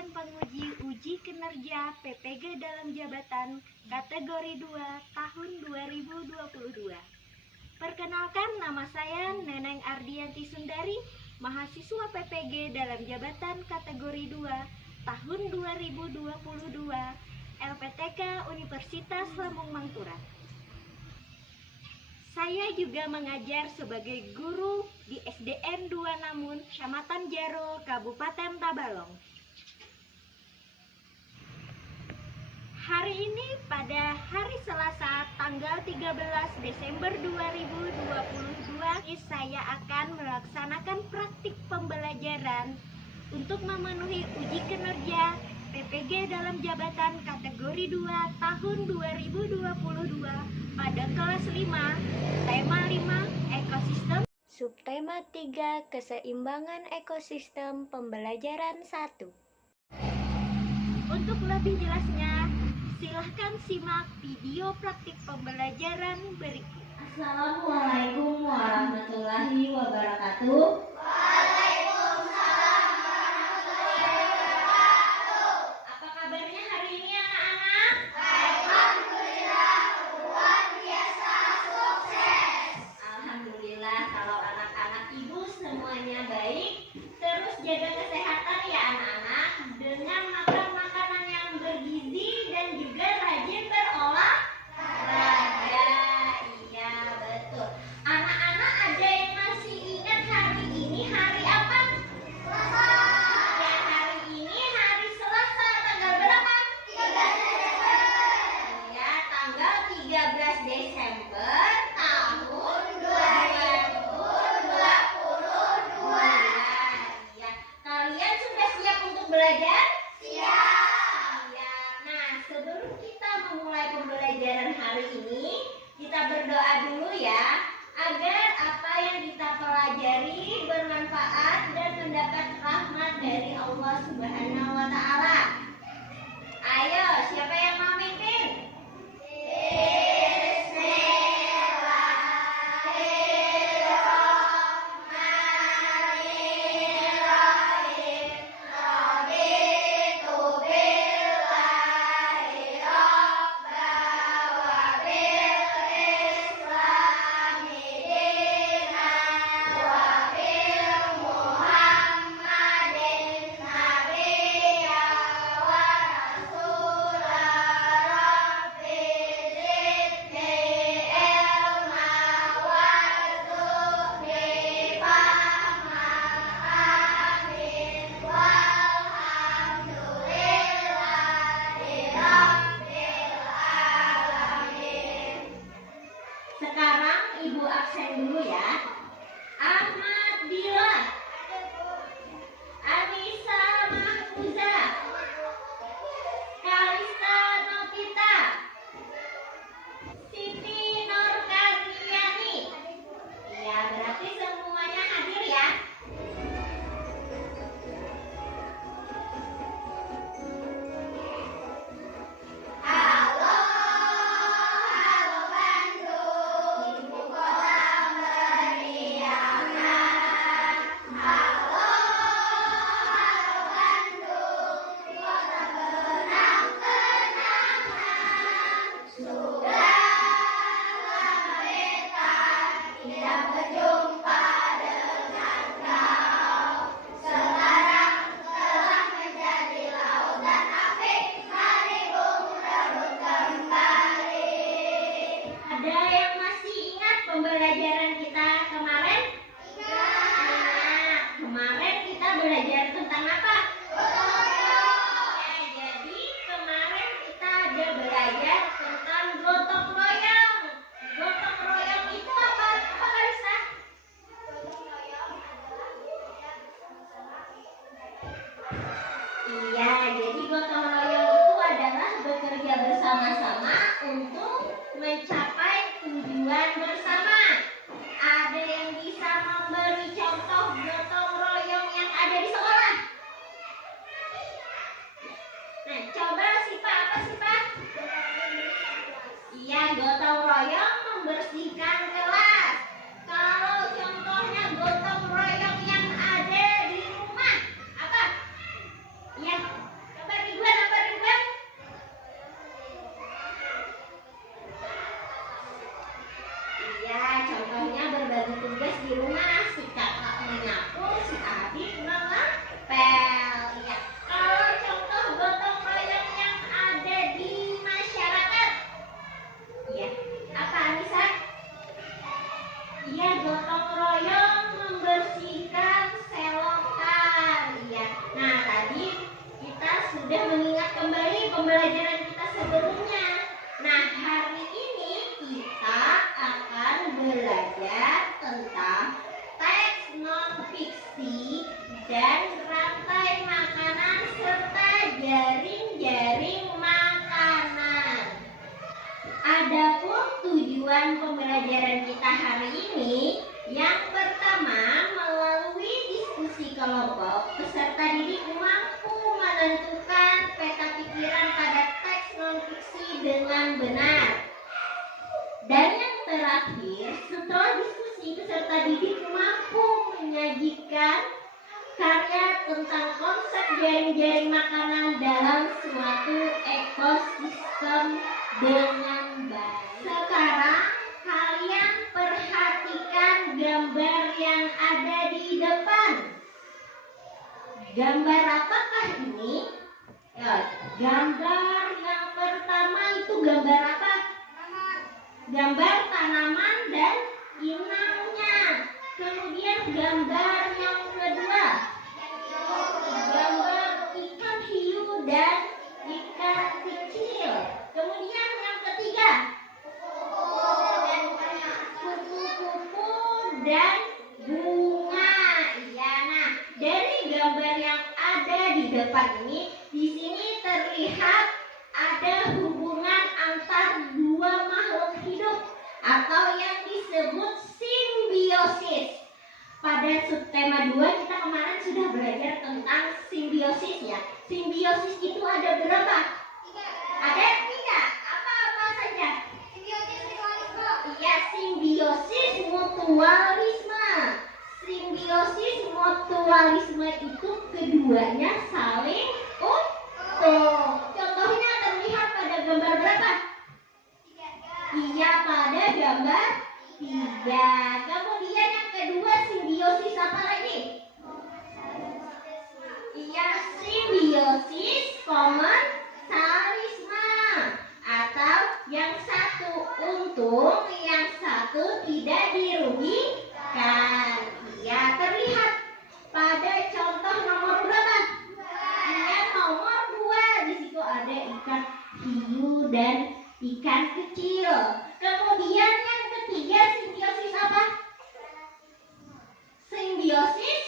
rangkaian penguji uji kinerja PPG dalam jabatan kategori 2 tahun 2022. Perkenalkan, nama saya Neneng Ardianti Sundari, mahasiswa PPG dalam jabatan kategori 2 tahun 2022 LPTK Universitas Lambung Mangkurat. Saya juga mengajar sebagai guru di SDN 2 Namun, Kecamatan Jaro, Kabupaten Tabalong. Hari ini pada hari Selasa tanggal 13 Desember 2022, saya akan melaksanakan praktik pembelajaran untuk memenuhi uji kinerja PPG dalam jabatan kategori 2 tahun 2022 pada kelas 5, tema 5 ekosistem, subtema 3 keseimbangan ekosistem, pembelajaran 1. Untuk lebih jelasnya, silahkan simak video praktik pembelajaran berikut. Assalamualaikum warahmatullahi wabarakatuh. Jaga kesehatan ya anak-anak, dengan makan makanan yang bergizi dan juga rajin berolahraga. Iya, betul. Anak-anak ada yang masih ingat hari ini hari apa? Selasa. Ya, hari ini hari Selasa, tanggal berapa? 13 Desember. Ya, tanggal 13 Desember tahun 2022. Kalian sudah siap untuk belajar? Siap. Ya. Nah, sebelum kita memulai pembelajaran hari ini, kita berdoa dulu ya, agar apa yang kita pelajari bermanfaat dan mendapat rahmat dari Allah Subhanahu wa Ta'ala. Ayo, siapa yang mau mimpin? Sekarang Ibu absen dulu ya. Ahmad Dila, Anissa Mahfuza, Kalista Novita, Siti Norkarniani. Ya, berarti semuanya hadir ya. Ada yang masih ingat pembelajaran kita kemarin? Ingat. Kemarin kita belajar tentang apa? Gotong royong. Ya, jadi kemarin kita ada belajar tentang gotong royong. Gotong royong itu apa? Apa Kalista? Gotong royong adalah bekerja bersama-sama. Iya, jadi gotong royong itu adalah bekerja bersama-sama untuk mencapai tujuan bersama. Ada yang bisa memberi contoh gotong royong yang ada di sekolah? Nah, coba Sipa, apa Sipa? Iya, gotong royong membersihkan kelas. Kalau contohnya gotong royong yang ada di rumah, apa? Iya, berbagi tugas di rumah. Si kakak menyapu, si adik mengepel. Ya, kalau contoh gotong royong yang ada di masyarakat, ya, apa Anissa? Iya, gotong royong membersihkan selokan. Ya, nah tadi kita sudah mengingat kembali pembelajaran kita sebelumnya. Nah, hari ini kita akan belajar tentang teks non-fiksi dan rantai makanan serta jaring-jaring makanan. Adapun tujuan pembelajaran kita hari ini, yang pertama, melalui diskusi kelompok, peserta didik mampu menentukan peta pikiran pada teks non-fiksi dengan benar. Dan yang terakhir, setelah diskusi, peserta didik mampu menyajikan karya tentang konsep jaring-jaring makanan dalam suatu ekosistem dengan baik. Sekarang kalian perhatikan gambar yang ada di depan. Gambar apakah ini? Ya, gambar yang pertama itu gambar apa? Gambar tanaman dan inangnya. Kemudian gambar yang kedua, gambar ikan hiu dan ikan kecil. Kemudian yang ketiga, kupu-kupu dan bunga. Ya, nah dari gambar yang ada di depan ini, di sini terlihat ada hubungan antar dua makhluk hidup atau yang disebut simbiosis. Pada subtema 2 kita kemarin sudah belajar tentang simbiosis ya. Simbiosis itu ada berapa? Ada 3. Apa saja? Iya, simbiosis mutualisme. Simbiosis mutualisme itu keduanya saling utuh. Contohnya terlihat pada gambar berapa? Iya, pada gambar 3. Kemudian yang kedua, simbiosis apa lagi? Iya, simbiosis komensalisme. Atau yang satu untung, yang satu tidak dirugikan. Iya, terlihat pada contoh nomor berapa? Iya, nomor 2. Di situ ada ikan hiu dan ikan kecil. Kemudian yang ketiga, simbiosis apa? Simbiosis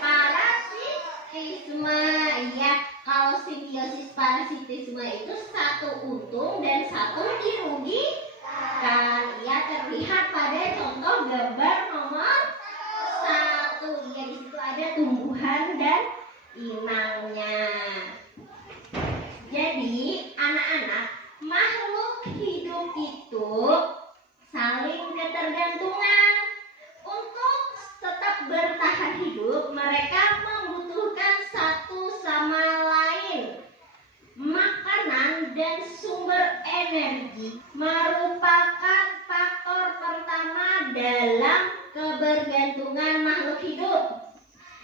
parasitisme. Iya, kalau simbiosis parasitisme itu satu untung dan satu dirugikan. Ya, terlihat pada contoh gambar nomor 1. Ya, di situ ada tumbuhan dan inangnya. Jadi, anak-anak, makhluk hidup itu saling ketergantungan. Untuk tetap bertahan hidup, mereka membutuhkan satu sama lain. Makanan dan sumber energi merupakan faktor pertama dalam kebergantungan makhluk hidup.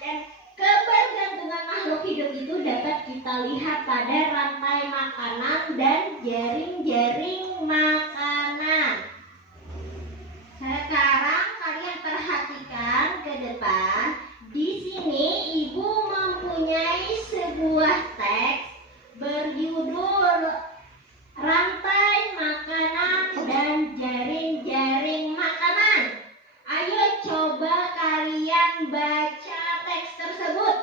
Dan kebergantungan makhluk hidup itu dapat kita lihat pada rantai makanan dan jaring-jaring makanan. Sekarang kalian perhatikan ke depan. Di sini Ibu mempunyai sebuah teks berjudul Rantai Makanan dan Jaring-jaring Makanan. Ayo coba kalian baca teks tersebut.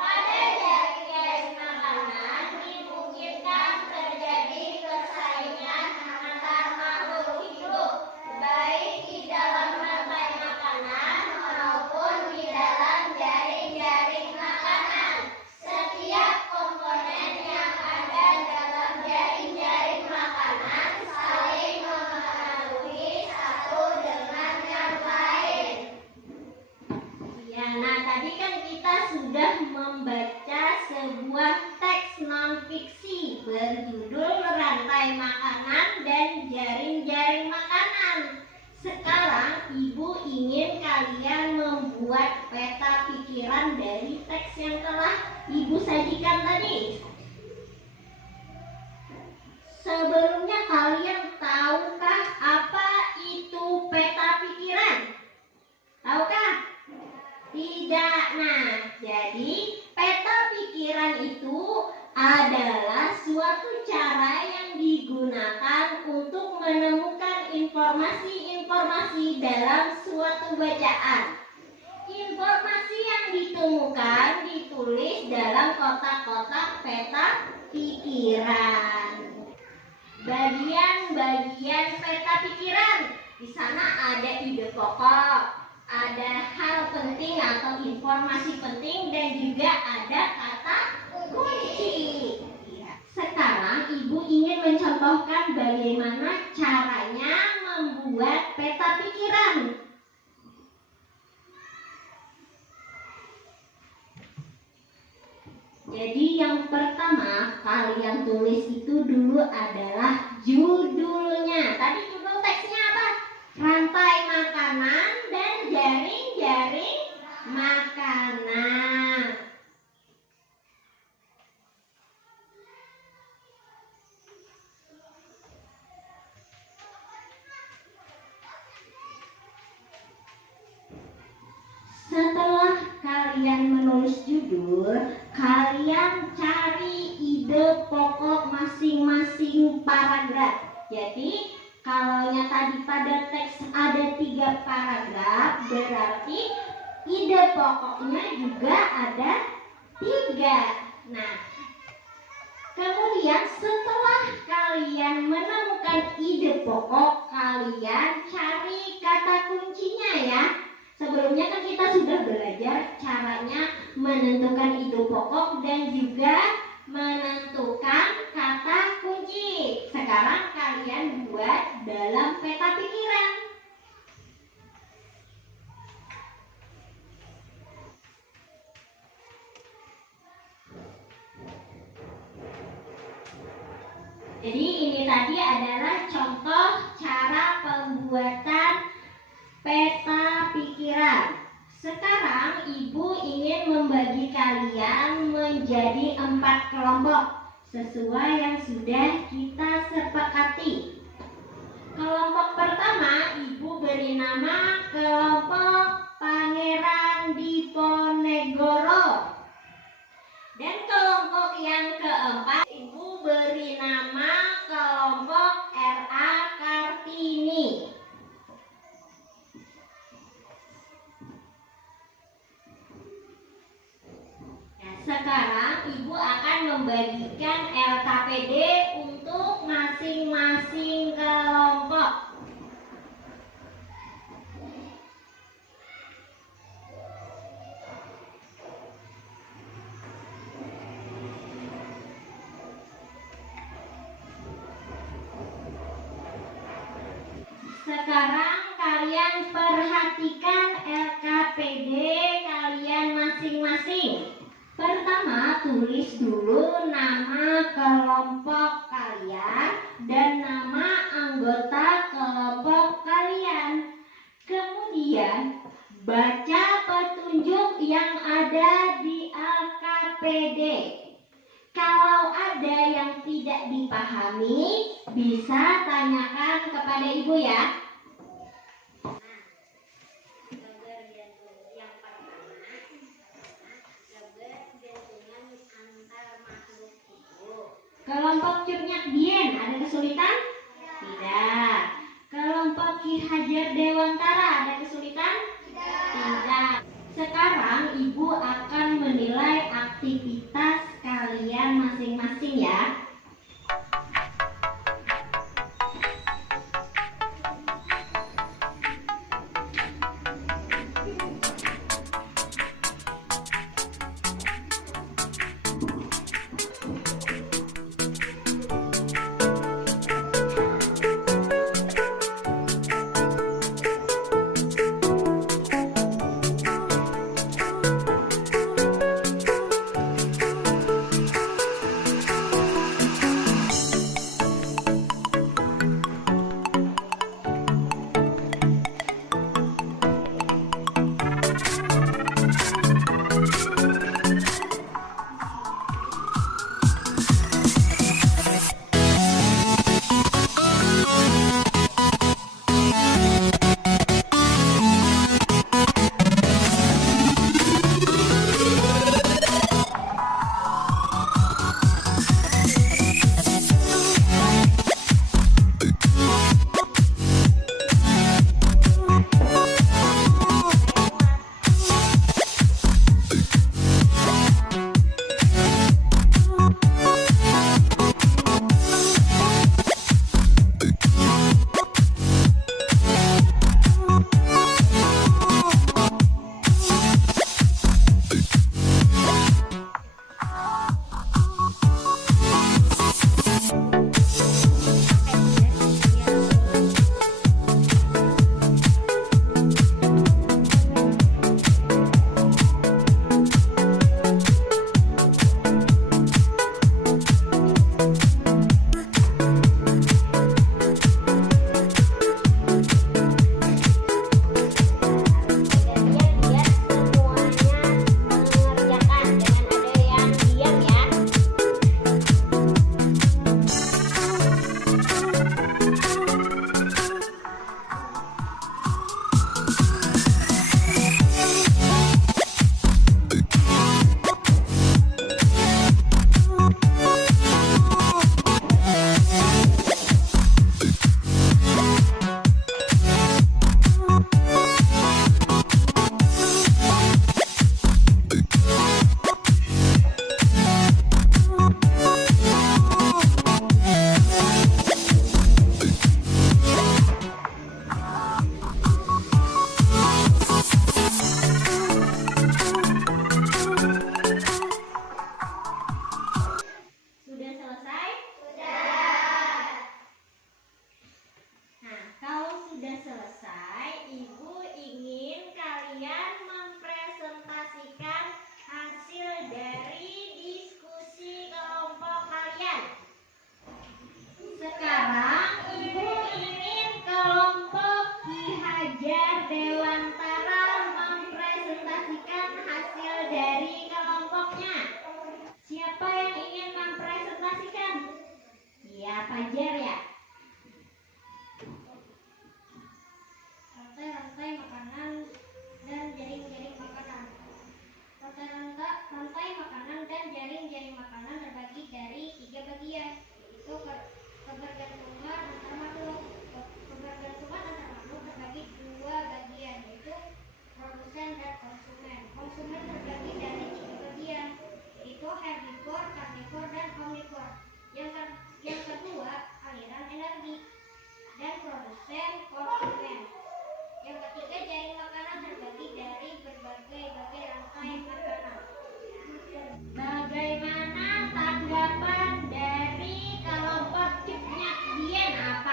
Pada jaring-jaring makanan dimungkinkan terjadi persaingan antar makhluk hidup, baik di dalam rantai makanan maupun di dalam jaring-jaring makanan. Setiap komponen yang ada dalam jaring-jaring makanan saling mempengaruhi satu dengan yang lain. Ya, nah tadi kan kita sudah membaca sebuah teks non-fiksi berjudul Rantai Makanan dan Jaring-jaring Makanan. membuat peta pikiran dari teks yang telah Ibu sajikan tadi. Sebelumnya kalian tahukah apa itu peta pikiran? Tahukah? Tidak. Nah, jadi peta pikiran itu adalah suatu cara yang digunakan untuk menemukan informasi-informasi dalam suatu bacaan. Informasi yang ditemukan ditulis dalam kotak-kotak peta pikiran. Bagian-bagian peta pikiran. Di sana ada ide pokok, ada hal penting atau informasi penting, dan juga ada kata kunci. Sekarang Ibu ingin mencontohkan bagaimana caranya membuat peta pikiran. Jadi yang pertama kalian tulis itu dulu adalah judulnya. Tadi judul teksnya apa? Rantai makanan dan jaring-jaring makanan. Setelah kalian menulis judul, kalian cari ide pokok masing-masing paragraf. Jadi, kalau tadi pada teks ada 3 paragraf, berarti ide pokoknya juga ada 3. Nah, kemudian setelah kalian menemukan ide pokok, kalian cari kata kuncinya ya. Sebelumnya kan kita sudah belajar caranya menentukan ide pokok dan juga menentukan kata kunci. Sekarang kalian buat dalam peta pikiran. Jadi ini tadi adalah contoh cara pembuatan peta pikiran. Sekarang Ibu ingin membagi kalian menjadi 4 kelompok sesuai yang sudah kita sepakati. Kelompok pertama Ibu beri nama kelompok Pangeran Diponegoro. Dan kelompok yang keempat Ibu beri nama kelompok R.A. Kartini. Sekarang Ibu akan membagikan LKPD untuk masing-masing kelompok. Sekarang kalian perhatikan LKPD kalian masing-masing. Pertama, tulis dulu nama kelompok kalian dan nama anggota kelompok kalian. Kemudian, baca petunjuk yang ada di LKPD. Kalau ada yang tidak dipahami, bisa tanyakan kepada Ibu ya. Kelompok Cutnyak Dien ada kesulitan? Tidak. Kelompok Ki Hajar Dewantara ada kesulitan? Tidak. Sekarang Ibu akan menilai aktivitas kalian masing-masing ya.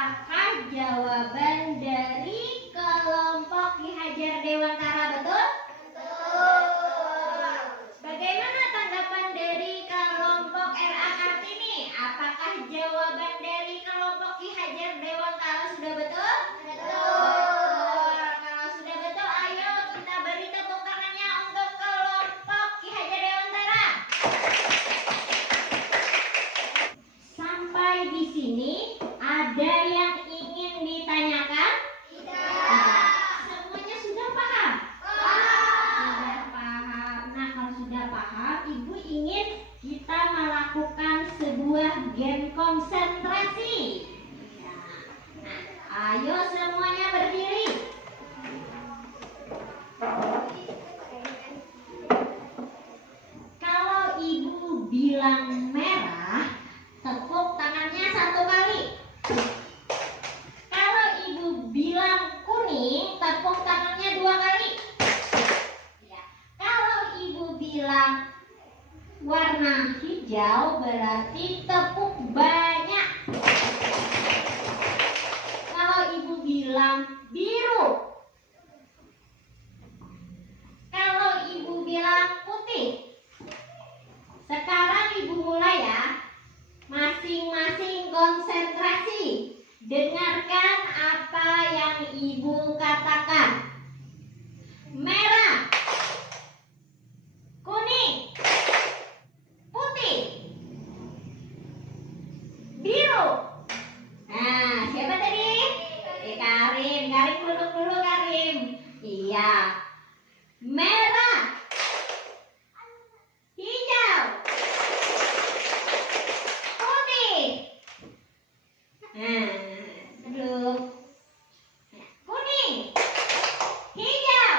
Apakah jawaban dari kelompok Ki Hajar Dewantara betul? Betul. Bagaimana tanggapan dari kelompok RA Kartini? Apakah jawaban dari kelompok Ki Hajar Dewantara sudah betul? Betul. Kalau sudah betul, ayo kita beri tepuk tangannya untuk kelompok Ki Hajar Dewantara. Sampai di sini ada yang ingin ditanyakan? Tidak. Semuanya sudah paham? Sudah paham. Nah, kalau sudah paham, Ibu ingin kita melakukan sebuah game konsentrasi. Nah, ayo semuanya berdiri. Kalau Ibu bilang merah, tepuk tangannya 1 kali. Kalau Ibu bilang kuning, tepuk tangannya 2 kali. Ya. Kalau Ibu bilang warna hijau, berarti tepuk banyak. Kalau Ibu bilang biru, kalau Ibu bilang putih. Sekarang Ibu mulai ya. Masing-masing konsentrasi. Dengarkan apa yang Ibu katakan. Merah, kuning, putih, biru. Nah, siapa tadi? Karim. Karim duduk dulu, Karim. Iya. Merah, hijau, putih. Nah, duduk. Kuning, hijau.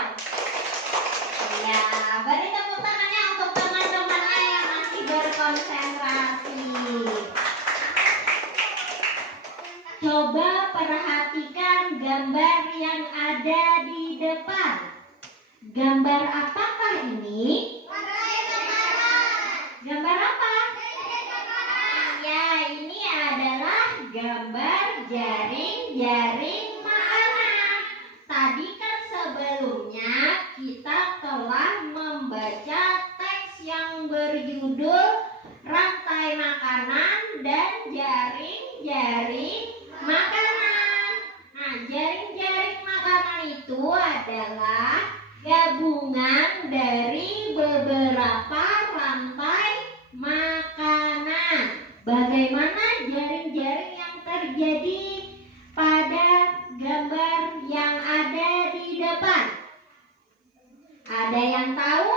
Ya, beri tepuk tangannya untuk teman-temannya yang masih berkonsentrasi. Coba perhatikan gambar yang ada di depan. Gambar apakah ini? Gambar apa? Ya, ini adalah gambar jaring-jaring makanan. Tadi kan sebelumnya kita telah membaca teks yang berjudul rantai makanan dan jaring-jaring makanan. Nah, jaring-jaring makanan itu adalah gabungan dari beberapa rantai makanan. Bagaimana jaring-jaring yang terjadi pada gambar yang ada di depan? Ada yang tahu?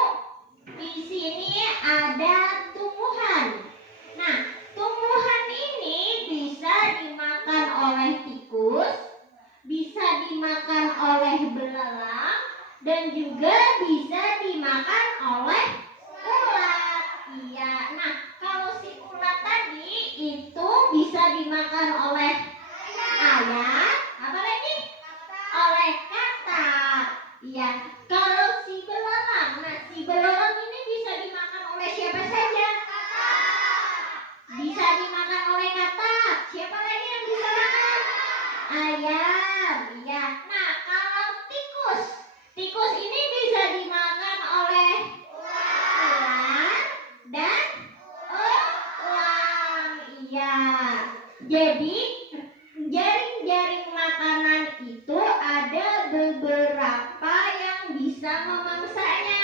Di sini ada tumbuhan. Nah, tumbuhan ini bisa dimakan oleh tikus, bisa dimakan oleh belalang, dan juga bisa dimakan oleh ulat. Iya. Nah, kalau si ulat tadi itu bisa dimakan oleh ayam, apa lagi? Oleh katak. Iya. Kalau si belalang, nah si belalang ini bisa dimakan oleh siapa saja? Bisa dimakan oleh katak. Siapa lagi yang bisa makan? Ayam. Iya. Nah, kalau tikus, tikus ini bisa dimakan oleh ular dan elang. Iya. Jadi jaring-jaring makanan itu ada beberapa yang bisa memangsanya.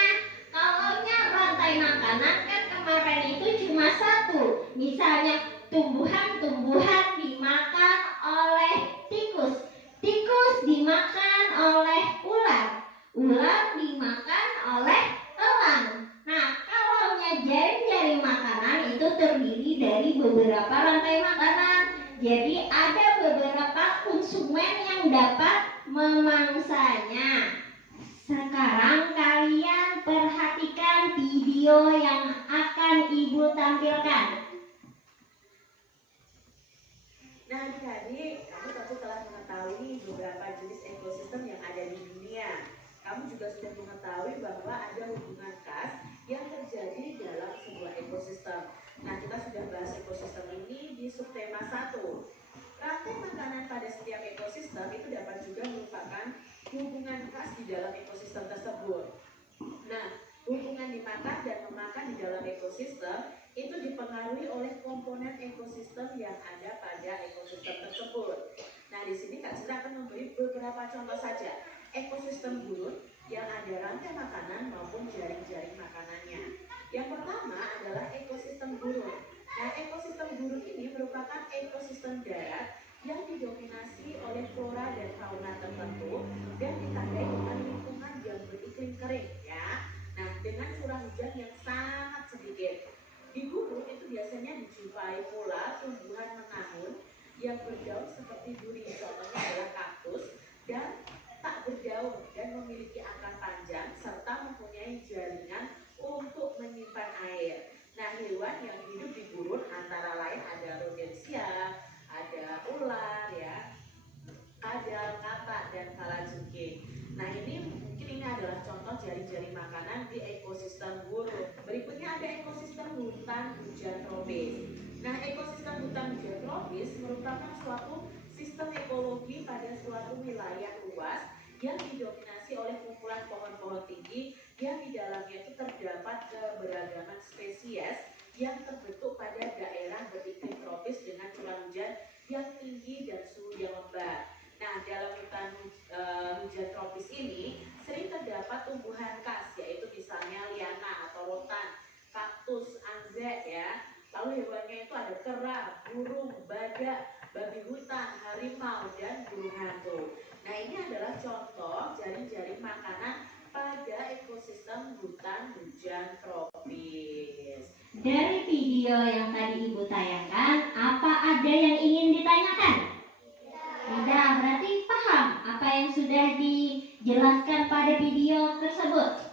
Kalau rantai makanan kan kemarin itu cuma satu. Misalnya tumbuhan-tumbuhan dimakan oleh tikus, tikus dimakan oleh ular, ular dimakan oleh elang. Nah, kalau jaring-jaring makanan itu terdiri dari beberapa rantai makanan. Jadi ada beberapa konsumen yang dapat memangsanya. Sekarang kalian perhatikan video yang akan Ibu tampilkan. Nah, adik-adik, kamu tentu telah mengetahui beberapa jenis ekosistem yang ada di dunia. Kamu juga sudah mengetahui bahwa ada hubungan khas yang terjadi dalam sebuah ekosistem. Nah, kita sudah bahas ekosistem ini di subtema 1. Rantai makanan pada dalam ekosistem tersebut. Nah, hubungan dimakan dan memakan di dalam ekosistem itu dipengaruhi oleh komponen ekosistem yang ada pada ekosistem tersebut. Nah, di sini Kak Zira akan memberi beberapa contoh saja ekosistem gurun yang ada rantai makanan maupun jaring-jaring makanannya. Yang pertama adalah ekosistem gurun. Nah, ekosistem gurun ini merupakan ekosistem darat yang didominasi oleh flora dan fauna tertentu dan ditandai dengan lingkungan yang beriklim kering ya. Nah, dengan curah hujan yang sangat sedikit. Di gurun itu biasanya dijumpai pula tumbuhan menahun yang berdaun seperti duri, contohnya adalah kaktus, dan tak berdaun dan memiliki akar panjang serta mempunyai jaringan untuk menyimpan air. Nah, hewan yang hidup di gurun antara lain ada rodensia, ada ular ya, kadal, katak, dan kalajengking. Nah, ini adalah contoh jaring-jaring makanan di ekosistem gurun. Berikutnya ada ekosistem hutan hujan tropis. Nah, ekosistem hutan hujan tropis merupakan suatu sistem ekologi pada suatu wilayah luas yang didominasi oleh kumpulan pohon-pohon tinggi yang di dalamnya itu terdapat keberagaman spesies yang terbentuk pada daerah beriklim tropis dengan curah hujan yang tinggi dan suhu yang lembab. Nah, dalam hutan hujan tropis ini sering terdapat tumbuhan khas, yaitu misalnya liana atau rotan, kaktus, anggrek ya. Lalu hewannya itu ada kera, burung, badak, babi hutan, harimau, dan burung hantu. Nah, ini adalah contoh jaring-jaring makanan pada ekosistem hutan hujan tropis. Dari video yang tadi Ibu tayangkan, apa ada yang ingin ditanyakan? Tidak, berarti paham apa yang sudah dijelaskan pada video tersebut?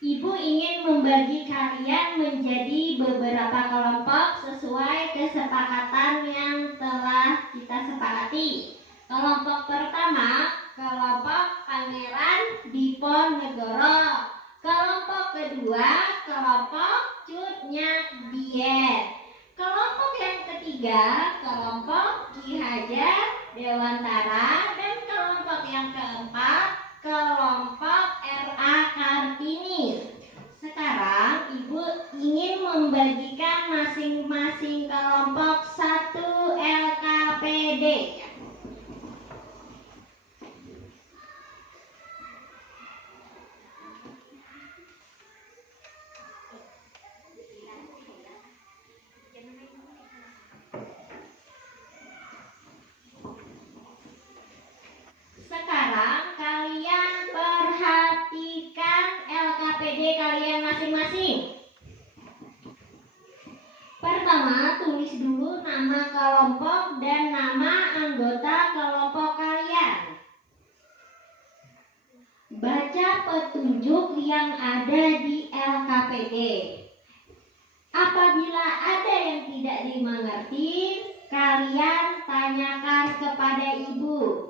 Ibu ingin membagi kalian menjadi beberapa kelompok sesuai kesepakatan yang telah kita sepakati. Kelompok pertama, kelompok Pangeran Diponegoro. Kelompok kedua, kelompok Cut Nyak Diet. Kelompok yang ketiga, kelompok Ki Hajar Dewantara. Dan kelompok yang keempat, kelompok R.A. Kartini. Sekarang Ibu ingin membagikan masing-masing kelompok satu LKPD. Sekarang kalian perhatikan LKPD kalian masing-masing. Pertama, tulis dulu nama kelompok dan nama anggota kelompok kalian. Baca petunjuk yang ada di LKPD. Apabila ada yang tidak dimengerti, kalian tanyakan kepada ibu.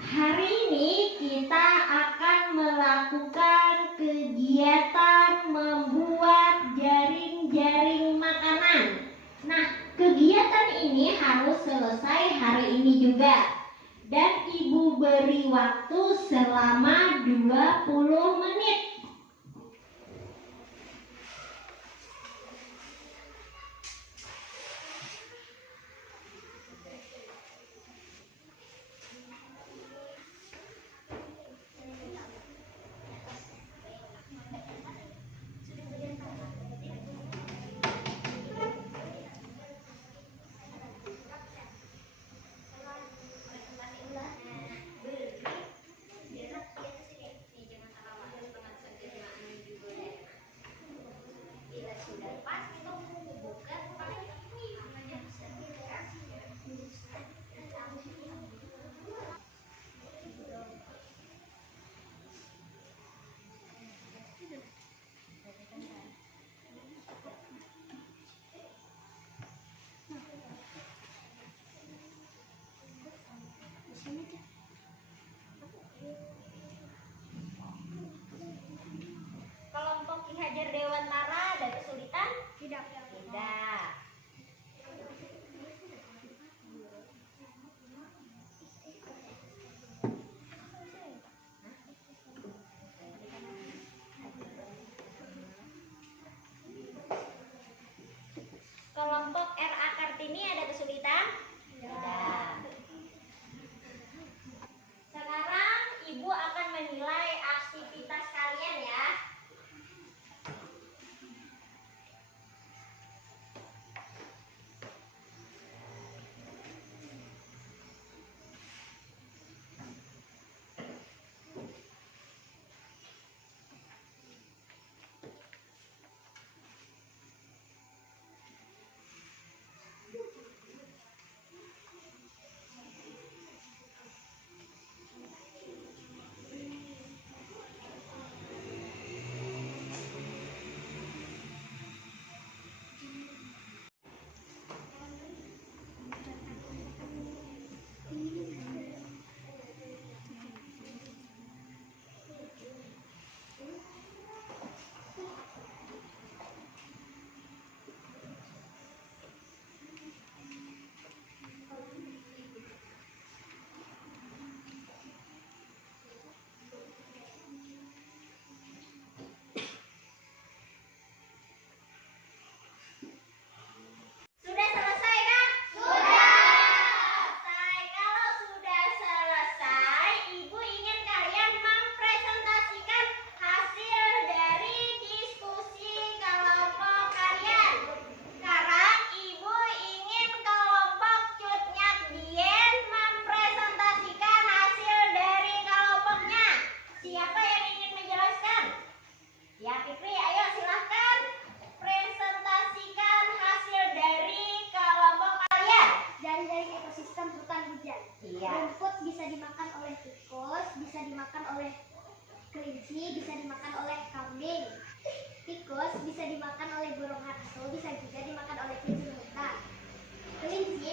Hari ini kita akan melakukan kegiatan membuat jaring-jaring makanan. Nah, kegiatan ini harus selesai hari ini juga. Dan Ibu beri waktu selama 20 menit. kelompok RA Kartini ada kesulitan? Tidak. Sekarang Ibu akan menilai aktivitas kalian ya. Sudah selesai kah? Sudah selesai. Kalau sudah selesai, Ibu ingin kalian mempresentasikan hasil dari diskusi kelompok kalian. Sekarang Ibu ingin kelompok Cutnyak Dien mempresentasikan hasil dari kelompoknya. Siapa yang ingin menjelaskan? Ya, Fikri, ayo silahkan presentasikan hasil dari kelompok kalian. Dari ekosistem hutan hujan. Iya. Rumput bisa dimakan oleh tikus, bisa dimakan oleh kelinci, bisa dimakan oleh kambing. Tikus bisa dimakan oleh burung hantu, bisa juga dimakan oleh kucing hutan. Kelinci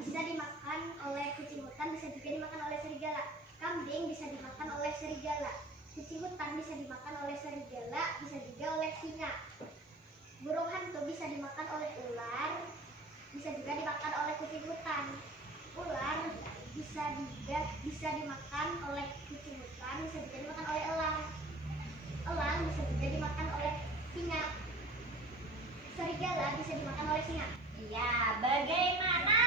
bisa dimakan oleh kucing hutan, bisa juga dimakan oleh serigala. Kambing bisa dimakan oleh serigala. Kucing hutan bisa dimakan oleh serigala, bisa juga oleh singa. Burung hantu bisa dimakan oleh ular, bisa juga dimakan oleh kucing hutan. Ular bisa dimakan oleh kucing hutan, bisa juga dimakan oleh elang. Elang bisa juga dimakan oleh singa. Serigala bisa dimakan oleh singa. Iya, bagaimana